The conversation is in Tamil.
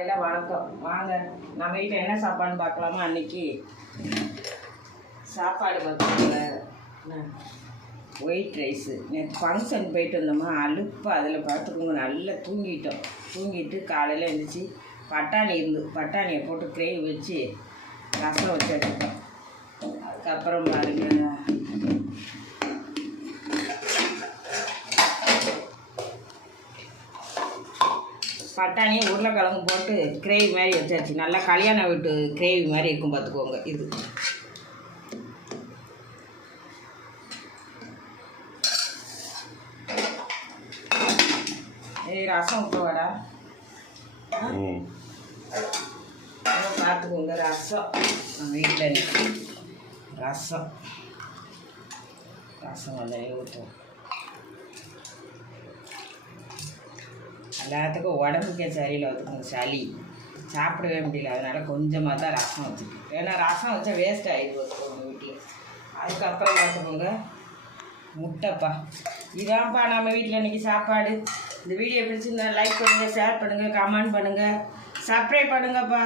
எல்லாம் வணக்கம். வாங்க நம்ம வீட்டில் என்ன சாப்பாடுன்னு பார்க்கலாமா. அன்றைக்கி சாப்பாடு பார்த்துக்கோங்க. White rice. நேற்று ஃபங்க்ஷன் போயிட்டு வந்தோமா, அலுப்பு அதில் பார்த்துக்கோங்க. நல்லா தூங்கிட்டு காலையில் எழுந்திரிச்சி பட்டாணியை போட்டு கிரேவி வச்சு ரசம் வச்சு வச்சுட்டோம். அதுக்கப்புறம் பாருங்கள், பட்டாணி உருளைக்கிழங்கு போட்டு கிரேவி மாதிரி வச்சாச்சு. நல்லா கல்யாண வீட்டு கிரேவி மாதிரி இருக்கும் பார்த்துக்கோங்க. இது ரசம் விட்டுவாடா பார்த்துக்கோங்க. ரசம் நம்ம வீட்டில் ரசம் வந்து ஊற்றுவோம். எல்லாத்துக்கும் உடம்புக்கே சரியில்லை பார்த்துக்கோங்க. சளி சாப்பிடவே முடியல, அதனால் கொஞ்சமாக தான் ரசம் வச்சுக்கோங்க. ஏன்னா ரசம் வச்சா வேஸ்ட் ஆகிடுது பார்த்துக்கோங்க வீட்டில். அதுக்கப்புறம் பார்த்துக்கோங்க முட்டைப்பா. இதான்ப்பா நம்ம வீட்டில் இன்றைக்கி சாப்பாடு. இந்த வீடியோ பிடிச்சிருந்தா லைக் பண்ணுங்கள், ஷேர் பண்ணுங்கள், கமெண்ட் பண்ணுங்கள், சப்ஸ்கிரைப் பண்ணுங்கப்பா.